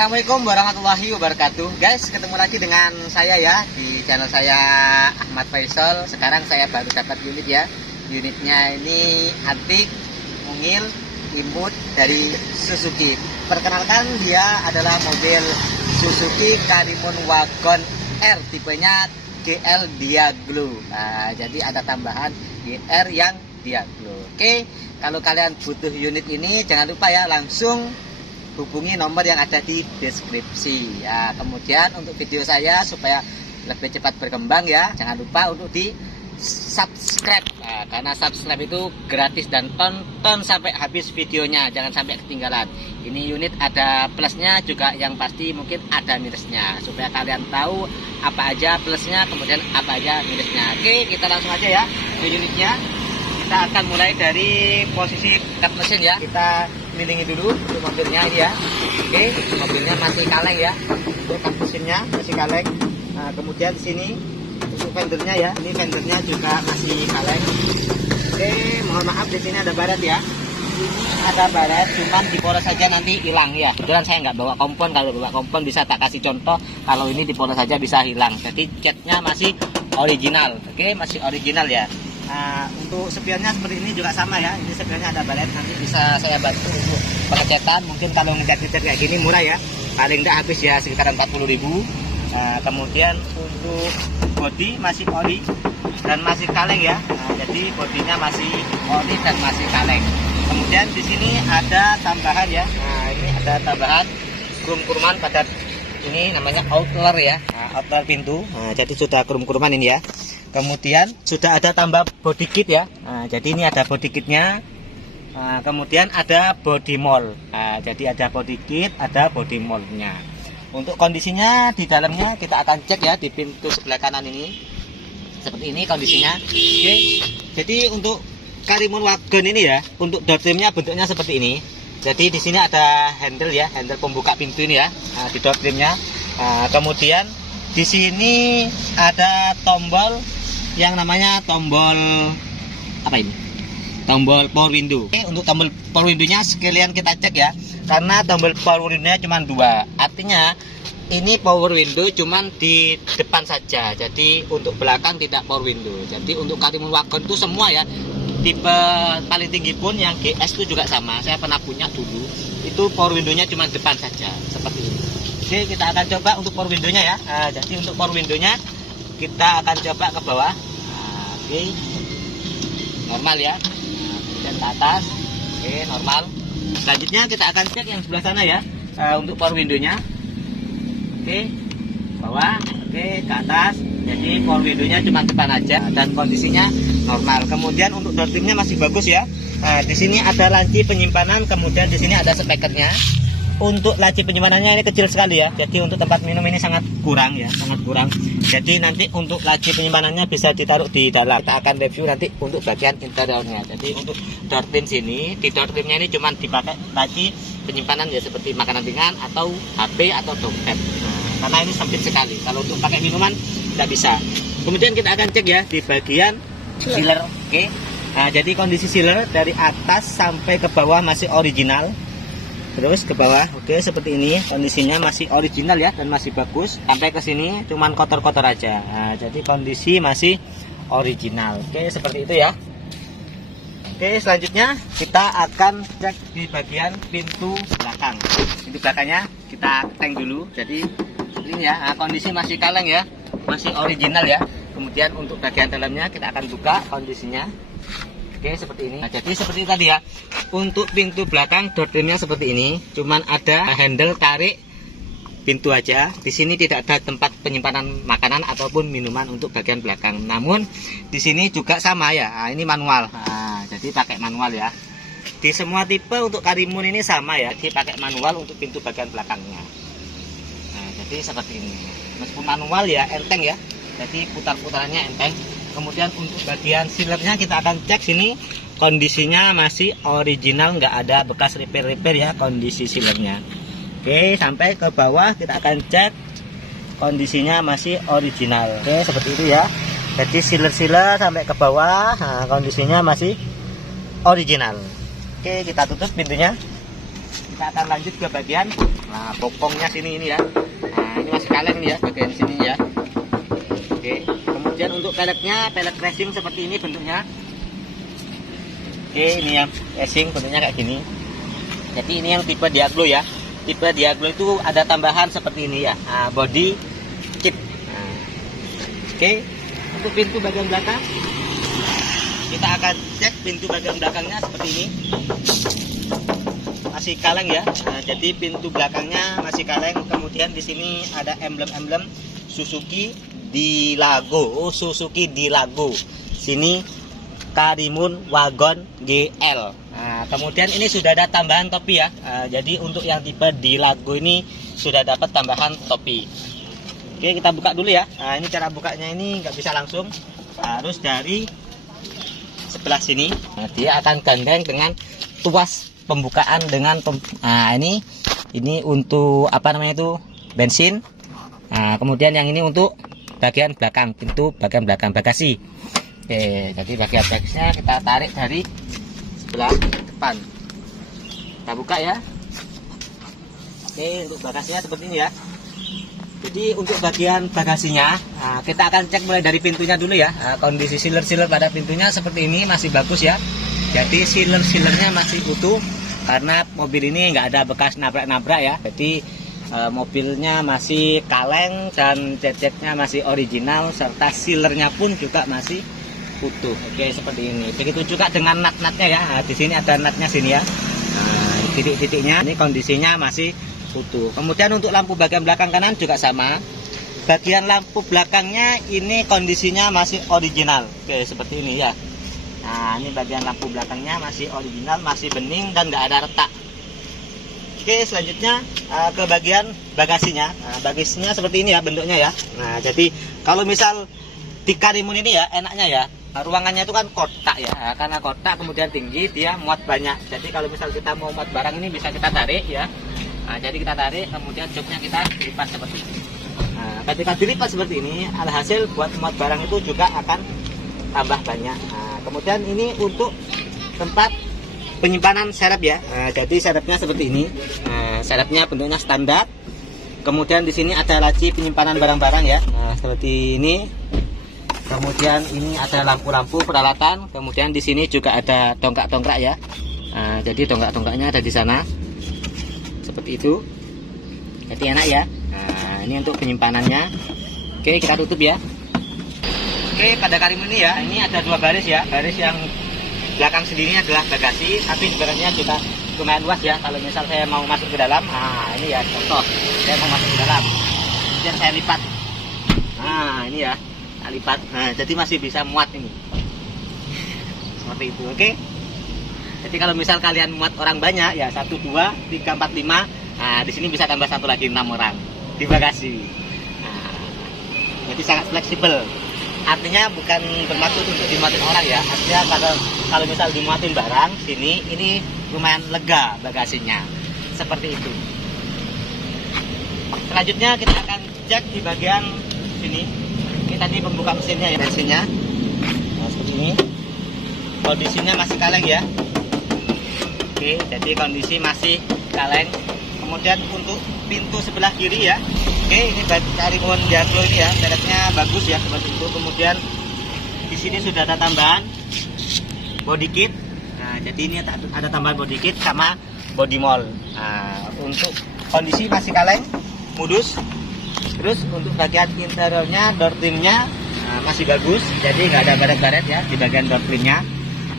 Assalamualaikum warahmatullahi wabarakatuh. Guys, ketemu lagi dengan saya ya di channel saya Ahmad Faisal. Sekarang saya baru dapat unit ya. Unitnya ini antik, mungil, imut dari Suzuki. Perkenalkan, dia adalah mobil Suzuki Karimun Wagon R, tipenya GL Diaglo. Nah, jadi ada tambahan GR yang Diaglo. Oke, kalau kalian butuh unit ini jangan lupa ya, langsung hubungi nomor yang ada di deskripsi ya. Kemudian untuk video saya supaya lebih cepat berkembang ya, jangan lupa untuk di subscribe nah, karena subscribe itu gratis dan tonton sampai habis videonya, jangan sampai ketinggalan. Ini unit ada plusnya juga, yang pasti mungkin ada minusnya, supaya kalian tahu apa aja plusnya kemudian apa aja minusnya. Oke, kita langsung aja ya ke unitnya. Kita akan mulai dari posisi cut mesin ya. Kita milingi dulu untuk mobilnya ini ya. Oke, mobilnya masih kaleng ya. Untuk cut mesinnya masih kaleng. Nah, kemudian di sini untuk fendernya ya. Ini fendernya juga masih kaleng. Oke, mohon maaf di sini ada baret ya. Ada baret, cuman dipoles saja nanti hilang ya. Kebetulan saya nggak bawa kompon. Kalau bawa kompon bisa tak kasih contoh. Kalau ini dipoles saja bisa hilang. Jadi catnya masih original. Oke, masih original ya. Nah, untuk spionnya seperti ini juga sama ya. Ini spionnya ada balet, nanti bisa saya bantu untuk pengecetan. Mungkin kalau ngecat kayak gini murah ya, paling tidak habis ya sekitar 40.000. Nah, kemudian untuk bodi masih ori dan masih kaleng ya. Nah, jadi bodinya masih ori dan masih kaleng. Kemudian di sini ada tambahan ya. Nah, ini ada tambahan krum-kruman pada ini namanya outler ya. Nah, outler pintu. Nah, jadi sudah krum-kruman ini ya. Kemudian sudah ada tambah body kit ya. Nah, jadi ini ada body kitnya. Nah, kemudian ada body mold. Nah, jadi ada body kit, ada body moldnya. Untuk kondisinya di dalamnya kita akan cek ya di pintu sebelah kanan ini. Seperti ini kondisinya. Oke. Jadi untuk Karimun Wagon ini ya, untuk door trimnya bentuknya seperti ini. Jadi di sini ada handle ya, handle pembuka pintu ini ya. Nah, di door trimnya. Nah, kemudian di sini ada tombol yang namanya tombol apa ini? Tombol power window. Oke, untuk tombol power window-nya sekalian kita cek ya. Karena tombol power window-nya cuma 2. Artinya ini power window cuma di depan saja. Jadi untuk belakang tidak power window. Jadi untuk Karimun Wagon itu semua ya. Tipe paling tinggi pun yang GS itu juga sama. Saya pernah punya dulu. Itu power window-nya cuma depan saja seperti ini. Oke, kita akan coba untuk power window-nya ya. Nah, jadi untuk power window-nya kita akan coba ke bawah. Nah, oke, normal ya. Nah, kemudian ke atas, oke, normal. Selanjutnya kita akan cek yang sebelah sana ya. Untuk power window-nya, oke, bawah, oke, ke atas. Jadi power window-nya cuma depan aja dan kondisinya normal. Kemudian untuk door trimnya masih bagus ya. Nah, di sini ada laci penyimpanan, kemudian di sini ada spekernya. Untuk laci penyimpanannya ini kecil sekali ya. Jadi untuk tempat minum ini sangat kurang ya, sangat kurang. Jadi nanti untuk laci penyimpanannya bisa ditaruh di dalam. Kita akan review nanti untuk bagian interiornya. Jadi untuk door trim sini, di door trimnya ini cuma dipakai laci penyimpanan ya, seperti makanan ringan atau HP atau dompet. Nah, karena ini sempit sekali. Kalau untuk pakai minuman tidak bisa. Kemudian kita akan cek ya di bagian sealer. Oke. Nah, jadi kondisi sealer dari atas sampai ke bawah masih original. Terus ke bawah, oke, seperti ini kondisinya masih original ya dan masih bagus. Sampai ke sini cuman kotor-kotor aja. Nah, jadi kondisi masih original. Oke, seperti itu ya. Oke, selanjutnya kita akan cek di bagian pintu belakang. Pintu belakangnya kita tank dulu. Jadi ini ya, nah, kondisi masih kaleng ya, masih original ya. Kemudian untuk bagian dalamnya kita akan buka kondisinya. Oke, seperti ini. Nah, jadi seperti tadi ya. Untuk pintu belakang door trimnya seperti ini. Cuman ada handle tarik pintu aja. Di sini tidak ada tempat penyimpanan makanan ataupun minuman untuk bagian belakang. Namun di sini juga sama ya. Nah, ini manual. Nah, jadi pakai manual ya. Di semua tipe untuk Karimun ini sama ya. Jadi pakai manual untuk pintu bagian belakangnya. Nah, jadi seperti ini. Meskipun manual ya enteng ya. Jadi putar-putarannya enteng. Kemudian untuk bagian sealernya kita akan cek sini, kondisinya masih original, nggak ada bekas repair-repair ya kondisi sealernya. Oke, sampai ke bawah kita akan cek kondisinya masih original. Oke, seperti itu ya. Jadi sealer-sealer sampai ke bawah, nah, kondisinya masih original. Oke, kita tutup pintunya. Kita akan lanjut ke bagian Nah, bokongnya sini ini ya. Nah, ini masih kaleng nih ya, bagian sini ya. Oke, kemudian untuk peleknya, pelek racing seperti ini bentuknya. Oke, ini yang racing bentuknya kayak gini. Jadi ini yang tipe Diaglo ya. Tipe Diaglo itu ada tambahan seperti ini ya, body kit. Nah, oke, untuk pintu bagian belakang kita akan cek pintu bagian belakangnya seperti ini. Masih kaleng ya. Nah, jadi pintu belakangnya masih kaleng. Kemudian di sini ada emblem-emblem Suzuki Dilago. Oh, Suzuki Dilago. Sini Karimun Wagon GL. Nah, kemudian ini sudah ada tambahan topi ya. Jadi untuk yang tipe Dilago ini sudah dapat tambahan topi. Oke, kita buka dulu ya. Nah, ini cara bukanya ini nggak bisa langsung, harus dari sebelah sini. Nah, dia akan gandeng dengan tuas pembukaan dengan ini untuk apa namanya itu bensin. Nah, kemudian yang ini untuk bagian belakang, pintu bagian belakang bagasi. Oke, jadi bagian bagasnya kita tarik dari sebelah depan. Kita buka ya. Oke, untuk bagasinya seperti ini ya. Jadi untuk bagian bagasinya, kita akan cek mulai dari pintunya dulu ya. Kondisi sealer-sealer pada pintunya seperti ini masih bagus ya. Jadi sealer-sealernya masih utuh karena mobil ini nggak ada bekas nabrak-nabrak ya. Jadi mobilnya masih kaleng dan cat-catnya masih original serta sealernya pun juga masih utuh. Oke, seperti ini. Begitu juga dengan nut-nutnya ya. Di sini ada nutnya sini ya. Titik-titiknya ini kondisinya masih utuh. Kemudian untuk lampu bagian belakang kanan juga sama. Bagian lampu belakangnya ini kondisinya masih original. Oke, seperti ini ya. Nah, ini bagian lampu belakangnya masih original, masih bening dan nggak ada retak. Oke, selanjutnya ke bagian bagasinya. Nah, bagasinya seperti ini ya bentuknya ya. Nah, jadi kalau misal di Karimun ini ya enaknya ya, ruangannya itu kan kotak ya. Nah, karena kotak kemudian tinggi, dia muat banyak. Jadi kalau misal kita mau muat barang ini bisa kita tarik ya. Nah, jadi kita tarik, kemudian joknya kita lipat seperti ini. Nah, ketika dilipat seperti ini, alhasil buat muat barang itu juga akan tambah banyak. Nah, kemudian ini untuk tempat penyimpanan serep ya. Nah, jadi serepnya seperti ini. Nah, serepnya bentuknya standar. Kemudian di sini ada laci penyimpanan barang-barang ya. Nah, seperti ini. Kemudian ini ada lampu-lampu peralatan. Kemudian di sini juga ada dongkrak-dongkrak ya. Nah, jadi dongkrak-dongkraknya ada di sana. Seperti itu. Jadi enak ya. Nah, ini untuk penyimpanannya. Oke, kita tutup ya. Oke, pada Karimun ini ya, ini ada dua baris ya. Baris yang belakang sendirinya adalah bagasi, tapi sebenarnya juga lumayan luas ya. Kalau misal saya mau masuk ke dalam, nah ini ya contoh, saya mau masuk ke dalam, kemudian saya lipat. Nah ini ya, saya lipat. Nah jadi masih bisa muat ini. Seperti itu, oke. Jadi kalau misal kalian muat orang banyak ya 1, 2, 3, 4, 5, nah di sini bisa tambah satu lagi 6 orang di bagasi. Nah, jadi sangat fleksibel. Artinya bukan bermaksud untuk dimuatin orang ya. Artinya kalau misal dimuatin barang sini, ini lumayan lega bagasinya. Seperti itu. Selanjutnya kita akan cek di bagian sini. Ini tadi pembuka mesinnya ya, mesinnya. Nah, seperti ini. Kondisinya masih kaleng ya. Oke, jadi kondisi masih kaleng. Kemudian untuk pintu sebelah kiri ya. Oke, ini Karimun Diaglo ini ya, mereknya bagus ya seperti itu. Kemudian di sini sudah ada tambahan body kit. Nah, jadi ini ada tambahan body kit sama body mold. Nah, untuk kondisi masih kaleng, modus. Terus untuk bagian interiornya, door trimnya masih bagus. Jadi nggak ada baret-baret ya di bagian door trimnya.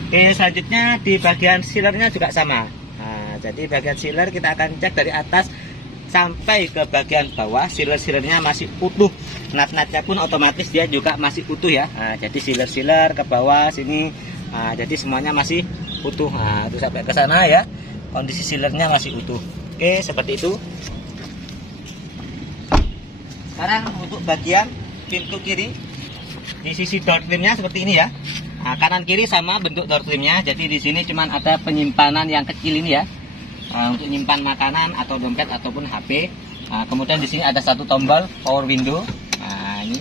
Oke, selanjutnya di bagian sealernya juga sama. Nah, jadi bagian sealer kita akan cek dari atas sampai ke bagian bawah. Sealer-sealernya masih utuh. Nut-nutnya pun otomatis dia juga masih utuh ya. Nah, jadi sealer-sealer ke bawah sini. Nah, jadi semuanya masih utuh. Nah, itu sampai ke sana ya. Kondisi sealernya masih utuh. Oke, seperti itu. Sekarang untuk bagian pintu kiri di sisi door trimnya seperti ini ya. Nah, kanan kiri sama bentuk door trimnya. Jadi di sini cuman ada penyimpanan yang kecil ini ya. Untuk menyimpan makanan atau dompet ataupun HP. Nah, kemudian di sini ada satu tombol power window. Nah, ini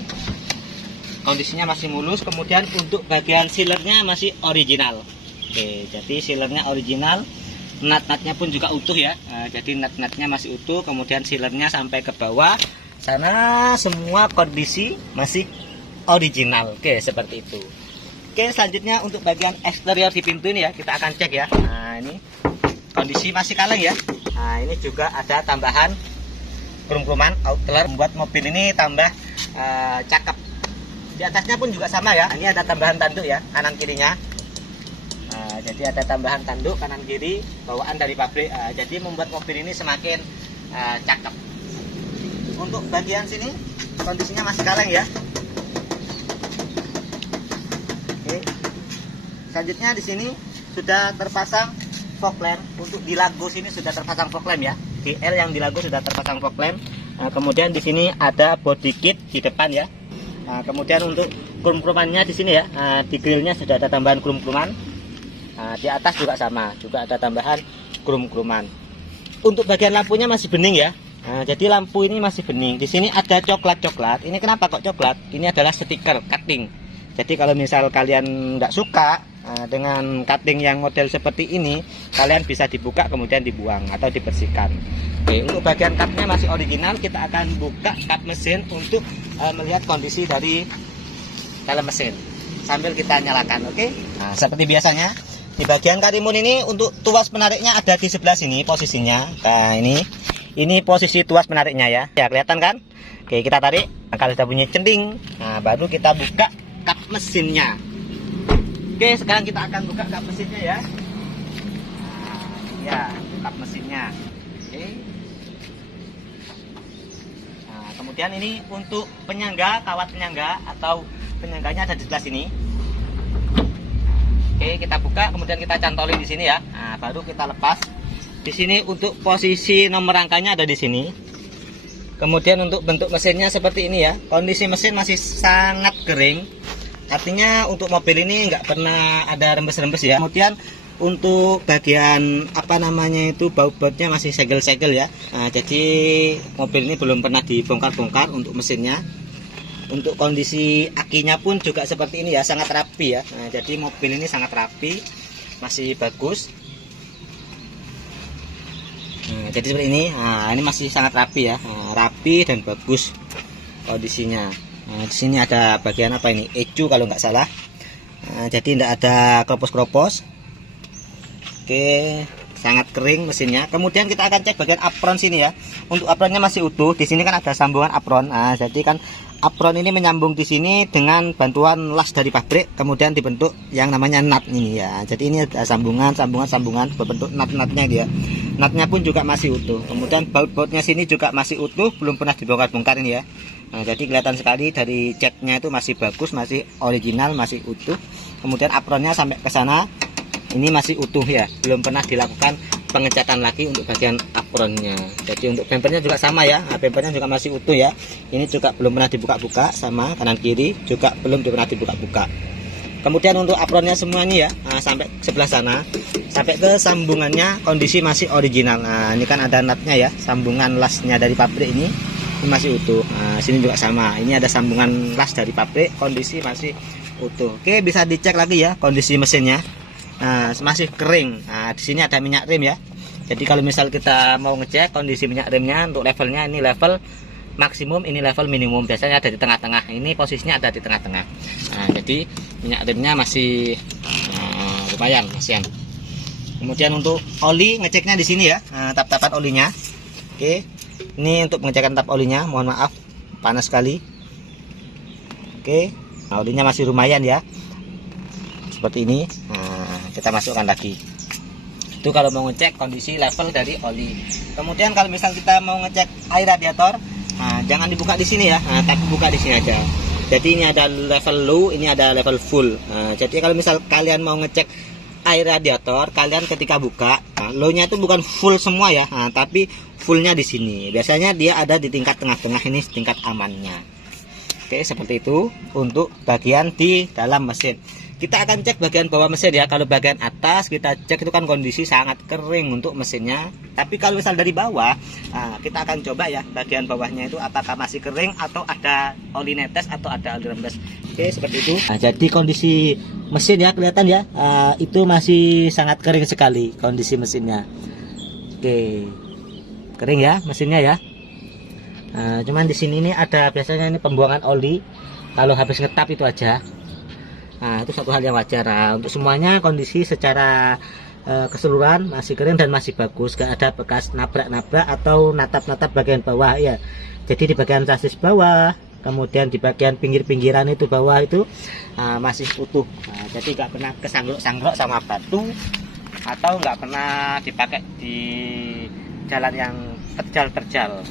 kondisinya masih mulus. Kemudian untuk bagian sealernya masih original. Oke, jadi sealernya original. nut-nutnya pun juga utuh ya. Jadi nut-nutnya masih utuh, kemudian sealernya sampai ke bawah sana semua kondisi masih original. Oke, seperti itu. Oke, selanjutnya untuk bagian eksterior di pintu ini ya, kita akan cek ya. Nah, ini kondisi masih kaleng ya. Nah, ini juga ada tambahan krum-kruman outler, membuat mobil ini tambah cakep. Di atasnya pun juga sama ya. Nah, ini ada tambahan tanduk ya, kanan kirinya. Nah, jadi ada tambahan tanduk kanan kiri bawaan dari pabrik. Jadi membuat mobil ini semakin cakep. Untuk bagian sini kondisinya masih kaleng ya. Selanjutnya di sini sudah terpasang fog lamp. Untuk di lago sini sudah terpasang fog lamp ya. Di L yang di lago sudah terpasang fog lamp. Kemudian di sini ada body kit di depan ya. Kemudian untuk krum-krumannya di sini ya. Di grillnya sudah ada tambahan krum-kruman. Di atas juga sama, juga ada tambahan krum-kruman. Untuk bagian lampunya masih bening ya. Jadi lampu ini masih bening. Di sini ada coklat-coklat. Ini kenapa kok coklat? Ini adalah stiker cutting. Jadi kalau misal kalian tidak suka dengan cutting yang model seperti ini, kalian bisa dibuka kemudian dibuang atau dibersihkan. Oke, untuk bagian cutnya masih original. Kita akan buka cut mesin untuk melihat kondisi dari dalam mesin sambil kita nyalakan. Oke, nah, seperti biasanya di bagian karimun ini untuk tuas penariknya ada di sebelah sini posisinya. Nah, ini posisi tuas penariknya ya. Ya, kelihatan kan? Oke, kita tarik. Nah, kalau sudah bunyi cending, nah baru kita buka kap mesinnya. Oke, sekarang kita akan buka kap mesinnya ya. Nah, ya, kap mesinnya. Oke. Nah, kemudian ini untuk penyangga, kawat penyangga atau penyangganya ada di sebelah sini. Oke, kita buka, kemudian kita cantolin di sini ya. Nah, baru kita lepas. Di sini untuk posisi nomor rangkanya ada di sini. Kemudian untuk bentuk mesinnya seperti ini ya. Kondisi mesin masih sangat kering. Artinya untuk mobil ini nggak pernah ada rembes-rembes ya. Kemudian untuk bagian apa namanya itu baut-bautnya masih segel-segel ya. Nah, jadi mobil ini belum pernah dibongkar-bongkar untuk mesinnya. Untuk kondisi akinya pun juga seperti ini ya, sangat rapi ya. Nah, jadi mobil ini sangat rapi, masih bagus. Nah, jadi seperti ini. Nah, ini masih sangat rapi ya, rapi dan bagus kondisinya. Nah, di sini ada bagian apa ini? ECU kalau nggak salah. Nah, jadi tidak ada kropos-kropos. Oke, sangat kering mesinnya. Kemudian kita akan cek bagian apron sini ya. Untuk apronnya masih utuh. Di sini kan ada sambungan apron. Nah, jadi kan apron ini menyambung di sini dengan bantuan las dari pabrik, kemudian dibentuk yang namanya nut ini ya. Jadi ini ada sambungan berbentuk nut-nutnya dia. Nutnya pun juga masih utuh. Kemudian baut-bautnya sini juga masih utuh, belum pernah dibongkar-bongkar ini ya. Nah, jadi kelihatan sekali dari catnya itu masih bagus, masih original, masih utuh. Kemudian apronnya sampai ke sana ini masih utuh ya, belum pernah dilakukan pengecatan lagi untuk bagian apronnya. Jadi untuk bempernya juga sama ya. Nah, bempernya juga masih utuh ya. Ini juga belum pernah dibuka-buka, sama kanan kiri juga belum pernah dibuka-buka. Kemudian untuk apronnya semua ini ya, nah, sampai sebelah sana, sampai ke sambungannya kondisi masih original. Nah, ini kan ada nutnya ya, sambungan lasnya dari pabrik ini masih utuh. Nah, sini juga sama, ini ada sambungan las dari pabrik, kondisi masih utuh. Oke, bisa dicek lagi ya kondisi mesinnya. Nah, masih kering. Nah, di sini ada minyak rem ya. Jadi kalau misal kita mau ngecek kondisi minyak remnya, untuk levelnya ini level maksimum, ini level minimum. Biasanya ada di tengah-tengah. Ini posisinya ada di tengah-tengah. Nah, jadi minyak remnya masih lumayan, masihan. Kemudian untuk oli ngeceknya di sini ya. Nah, tap-tapan olinya. Oke. Ini untuk pengecekan tap olinya. Mohon maaf, panas sekali. Oke. Nah, olinya masih lumayan ya. Seperti ini. Nah, kita masukkan lagi. Itu kalau mau ngecek kondisi level dari oli. Kemudian kalau misal kita mau ngecek air radiator, nah, jangan dibuka di sini ya, nah, tapi buka di sini aja. Jadi ini ada level low, ini ada level full. Nah, jadi kalau misal kalian mau ngecek air radiator, kalian ketika buka, nah, low-nya itu bukan full semua ya, nah, tapi fullnya di sini. Biasanya dia ada di tingkat tengah-tengah, ini tingkat amannya. Oke, seperti itu untuk bagian di dalam mesin. Kita akan cek bagian bawah mesin ya. Kalau bagian atas kita cek itu kan kondisi sangat kering untuk mesinnya. Tapi kalau misal dari bawah, Nah, kita akan coba ya bagian bawahnya itu apakah masih kering atau ada oli netes atau ada oli rembes. Oke, seperti itu. Nah, jadi kondisi mesin ya kelihatan ya, itu masih sangat kering sekali kondisi mesinnya. Oke, kering ya mesinnya ya. Nah, cuman di sini ini ada biasanya ini pembuangan oli kalau habis ngetap itu aja. Nah, itu satu hal yang wajar. Nah, untuk semuanya kondisi secara keseluruhan masih kering dan masih bagus, gak ada bekas nabrak-nabrak atau natap-natap bagian bawah ya. Jadi di bagian sasis bawah, kemudian di bagian pinggir-pinggiran itu bawah itu masih utuh. Nah, jadi gak pernah kesanggok-sanggok sama batu atau gak pernah dipakai di jalan yang terjal-terjal.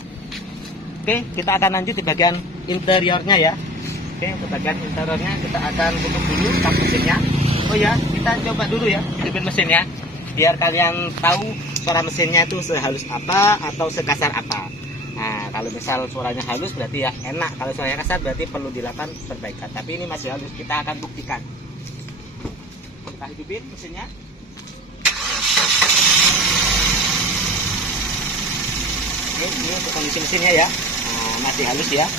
Oke, kita akan lanjut di bagian interiornya ya. Oke, untuk bagian interiornya kita akan tutup dulu kap mesinnya. Oh ya, kita coba dulu ya hidupin mesinnya biar kalian tahu suara mesinnya itu sehalus apa atau sekasar apa. Nah, kalau misal suaranya halus berarti ya enak, kalau suaranya kasar berarti perlu dilakukan perbaikan. Tapi ini masih halus, kita akan buktikan. Kita hidupin mesinnya. Oke, ini untuk kondisi mesinnya ya. Nah, masih halus ya.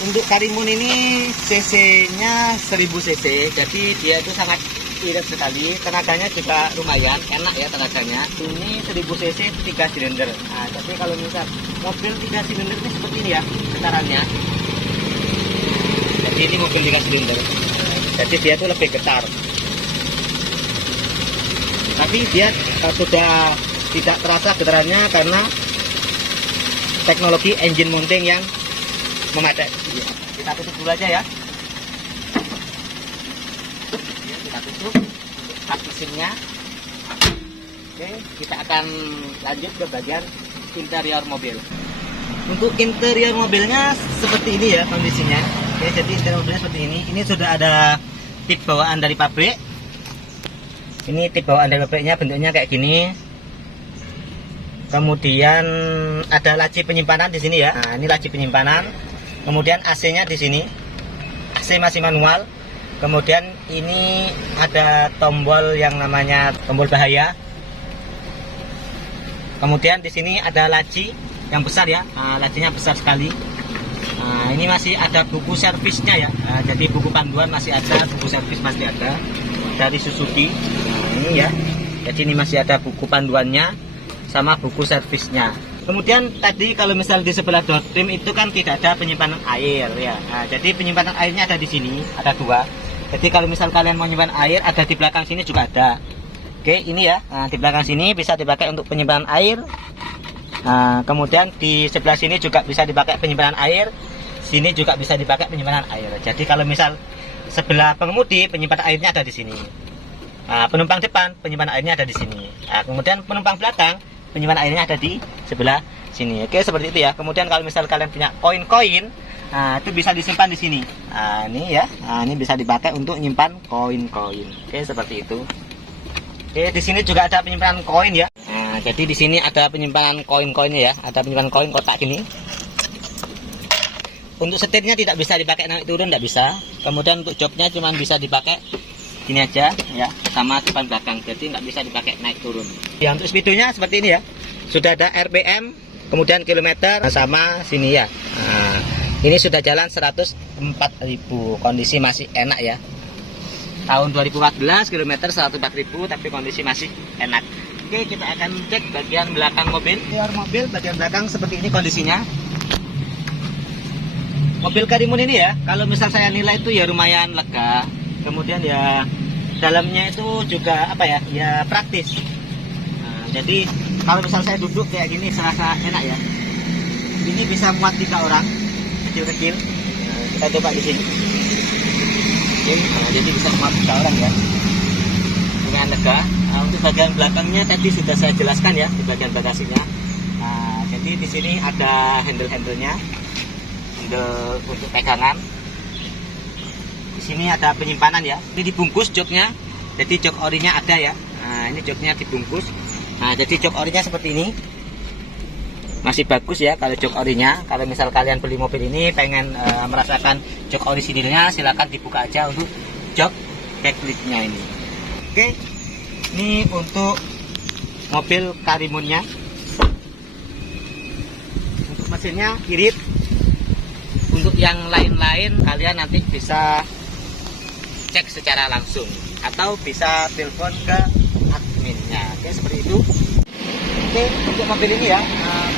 Untuk Karimun ini cc-nya 1000 cc, jadi dia itu sangat irit sekali. Tenaganya juga lumayan enak ya tenaganya. Ini 1000 cc 3 silinder. Nah, tapi kalau misal mobil 3 silinder ini seperti ini ya getarannya. Jadi ini mobil 3 silinder. Jadi dia itu lebih getar. Tapi dia sudah tidak terasa getarannya karena teknologi engine mounting yang memadai. Kita tutup dulu aja ya. Kita tutup untuk kap mesinnya. Oke, kita akan lanjut ke bagian interior mobil. Untuk interior mobilnya seperti ini ya kondisinya. Oke, jadi interior mobilnya seperti ini. Ini sudah ada tip bawaan dari pabrik. Ini tip bawaan dari pabriknya, bentuknya kayak gini. Kemudian ada laci penyimpanan di sini ya. Nah, ini laci penyimpanan. Kemudian AC-nya di sini, AC masih manual. Kemudian ini ada tombol yang namanya tombol bahaya. Kemudian di sini ada laci yang besar ya, lacinya besar sekali. Nah, ini masih ada buku servisnya ya. Nah, jadi buku panduan masih ada, buku servis masih ada dari Suzuki. Nah, ini ya. Jadi ini masih ada buku panduannya sama buku servisnya. Kemudian tadi kalau misal di sebelah door trim itu kan tidak ada penyimpanan air ya. Nah, jadi penyimpanan airnya ada di sini, ada 2. Jadi kalau misal kalian mau menyimpan air, ada di belakang sini juga ada. Oke, ini ya. Nah, di belakang sini bisa dipakai untuk penyimpanan air. Nah, kemudian di sebelah sini juga bisa dipakai penyimpanan air. Sini juga bisa dipakai penyimpanan air. Jadi kalau misal sebelah pengemudi, penyimpanan airnya ada di sini. Nah, penumpang depan, penyimpanan airnya ada di sini. Nah, kemudian penumpang belakang, penyimpanan airnya ada di sebelah sini. Oke, seperti itu ya. Kemudian kalau misal kalian punya koin-koin, nah itu bisa disimpan di sini. Nah, ini ya. Nah, ini bisa dipakai untuk menyimpan koin-koin. Oke, seperti itu. Oke, di sini juga ada penyimpanan koin ya. Nah, jadi di sini ada penyimpanan koin-koinnya ya. Ada penyimpanan koin kotak gini. Untuk setirnya tidak bisa dipakai naik turun, tidak bisa. Kemudian untuk joknya cuma bisa dipakai gini aja ya, sama depan belakang, jadi nggak bisa dipakai naik turun ya. Untuk speedonya seperti ini ya, sudah ada RPM, kemudian kilometer sama sini ya. Nah, ini sudah jalan 104.000, kondisi masih enak ya. Tahun 2014 kilometer 104.000, tapi kondisi masih enak. Oke, kita akan cek bagian belakang mobil. Interior mobil bagian belakang seperti ini kondisinya. Mobil Karimun ini ya, kalau misal saya nilai itu ya lumayan lega. Kemudian ya dalamnya itu juga apa ya, ya praktis. Nah, jadi kalau misal saya duduk kayak gini serasa enak ya. Ini bisa muat 3 orang kecil-kecil. Nah, kita coba di sini. Oke, nah, jadi bisa muat 3 orang ya dengan lega. Nah, untuk bagian belakangnya tadi sudah saya jelaskan ya di bagian bagasinya. Nah, jadi di sini ada handle-handlenya, handle untuk pegangan. Di sini ada penyimpanan ya. Ini dibungkus joknya. Jadi jok orinya ada ya. Nah, ini joknya dibungkus. Nah, jadi jok orinya seperti ini. Masih bagus ya kalau jok orinya. Kalau misal kalian beli mobil ini pengen merasakan jok orisinilnya, silakan dibuka aja untuk jok backlightnya ini. Oke. Ini untuk mobil Karimunnya. mesinnya irit. Untuk yang lain-lain kalian nanti bisa cek secara langsung atau bisa telepon ke adminnya. Oke, seperti itu. Oke, untuk mobil ini ya,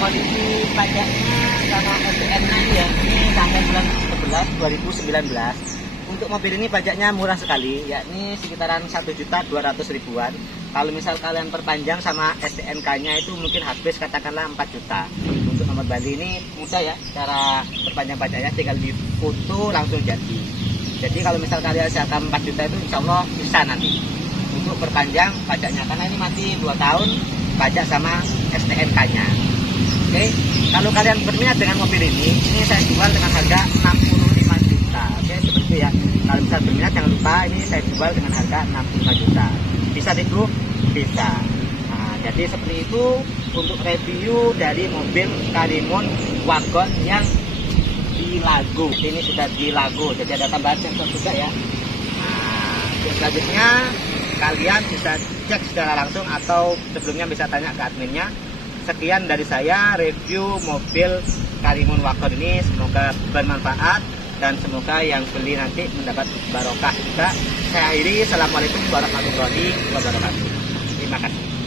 kondisi pajaknya sama STN-nya ini ya, ini sampai bulan 11 2019. Untuk mobil ini pajaknya murah sekali, yakni sekitaran 1.200.000-an. Kalau misal kalian perpanjang sama STNK-nya itu mungkin habis katakanlah 4 juta. Untuk nomor Bali ini mudah ya, cara perpanjang pajaknya tinggal di foto langsung jadi. Jadi kalau misal kalian siapkan 4 juta itu insya Allah bisa nanti untuk perpanjang pajaknya, karena ini masih 2 tahun pajak sama STNK-nya. Oke, kalau kalian berminat dengan mobil ini saya jual dengan harga 65 juta. Oke, seperti itu ya. Kalau misal berminat jangan lupa ini saya jual dengan harga 65 juta. Bisa itu? Bisa. Nah, jadi seperti itu untuk review dari mobil Karimun Wagon yang di Lago. Ini sudah di Lago, jadi ada tambahan sensor juga ya. Nah, selanjutnya kalian bisa cek secara langsung atau sebelumnya bisa tanya ke adminnya. Sekian dari saya review mobil Karimun Wagon ini, semoga bermanfaat dan semoga yang beli nanti mendapat barokah juga. Saya akhiri, assalamualaikum warahmatullahi wabarakatuh. Terima kasih.